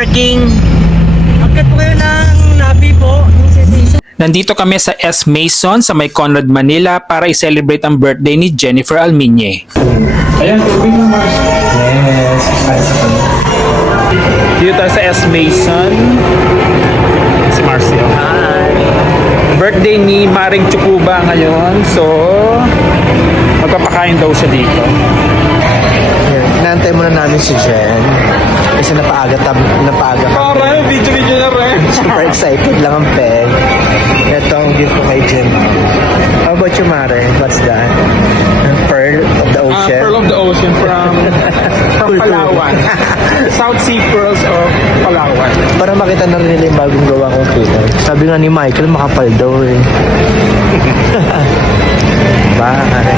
parking. Akit po kayo ng nabi po. Nandito kami sa S. Mason sa may Conrad, Manila para i-celebrate ang birthday ni Jennifer Alminye. Ayan, tubig ng Mars. Yes, dito tayo sa S. Mason. Si Marcio. Hi. Birthday ni Maring Chukuba ngayon. So, magpapakain daw siya dito. Inaantay muna namin si Jen. Kasi napaaga kami. Para, video na rin. Super excited lang ang peg. Ito ang gift ko kay Jen. How about you, Mare? What's that? Pearl of the Ocean? Pearl of the Ocean from Palawan. South Sea Pearls of Palawan. Para makita na rin nila yung bagong gawa kong pilay. Sabi nga ni Michael, makapal daw eh. Mare.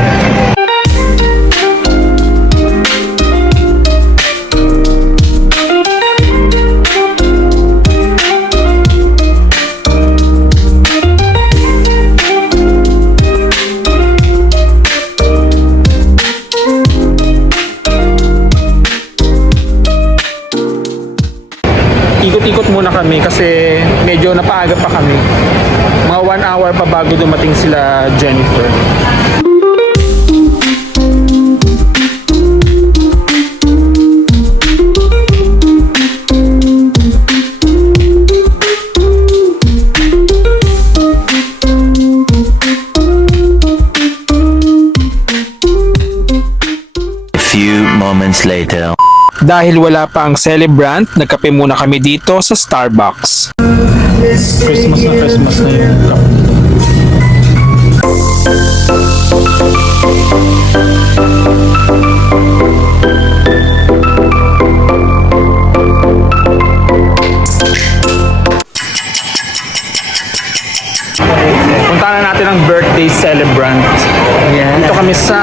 Ikot-ikot muna kami kasi medyo napaaga pa kami. Mga 1 hour pa bago dumating sila Jennifer. A few moments later. Dahil wala pa ang celebrant, nagkape muna kami dito sa Starbucks. Christmas na yun. Punta na natin ang birthday celebrant. Dito kami sa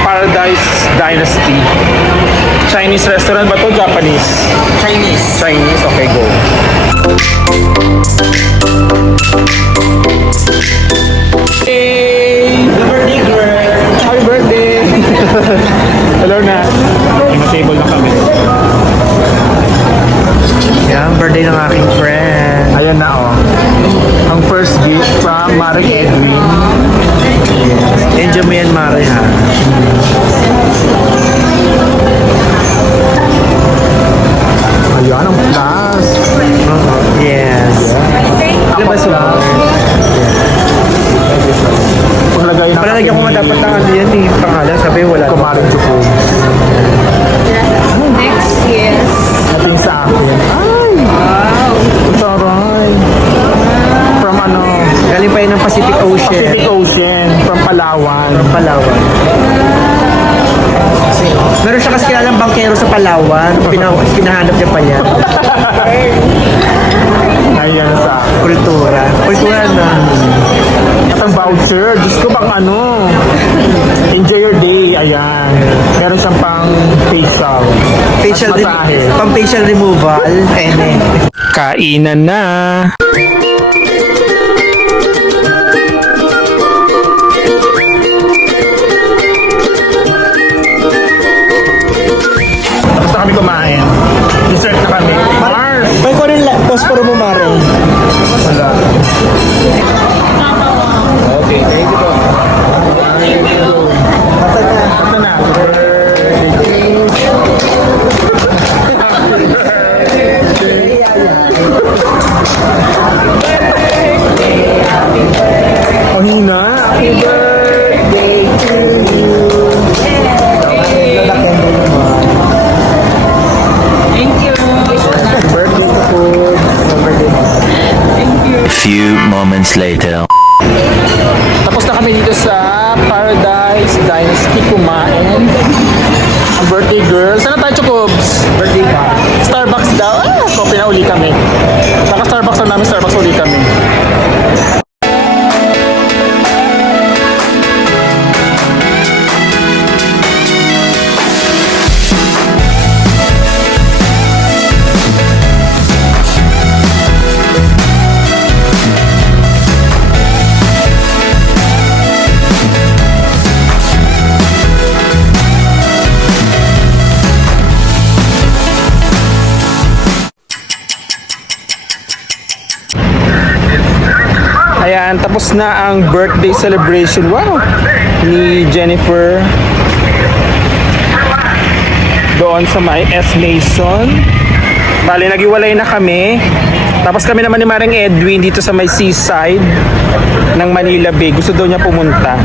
Paradise Dynasty. Chinese restaurant ba to? Japanese? Chinese, okay, go. Hey! The birthday girl! Happy birthday! Hello na. May table na kami. Yan, birthday ng aking friend. Ayan na oh. Ang first gift from Maring Edwin. Enjoy mo yan, Mare, ha? Ayan, ang plus. Yes. Ano ba sila? Paglagay na Palalagyan ko nga dapat ng ano yan eh. Pangalan, sabi wala. Kumaring Chupo. Next, yes. Ating sa akin. Ay! Wow. Taray. From ano? Galing pa yun ng Pacific Ocean. Pacific Ocean. From Palawan. Palawan. Meron siya kasi kilalang bangkero sa Palawan. Pinahanap niya pa niya. Ayan sa akin. Kultura. Kultura na. At ang voucher. Diyos ko bang ano? Enjoy your day. Ayan. Meron siyang pang facial. Masahe. Pang facial removal. Kainan na. Tapos na kami kumain. Dessert na kami. Mars! May ko rin posporo mo, Mare. Wala. Okay, thank you po. Ito na. Ano na? Happy birthday to you. Thank you. Birthday to food. Birthday mo. A few moments later. Tapos na kami dito sa Paradise Dynasty kumain. Ang birthday girl. Saan na tayo, Chocobs? Birthday ba? Starbucks daw. Coffee na uli kami. Naka-Starbucks na namin. Starbucks uli kami. Tapos na ang birthday celebration. Wow! Ni Jennifer. Doon sa may S. Mason. Bali, nagiwalay na kami. Tapos kami naman ni Maring Edwin dito sa may seaside ng Manila Bay. Gusto daw niya pumunta.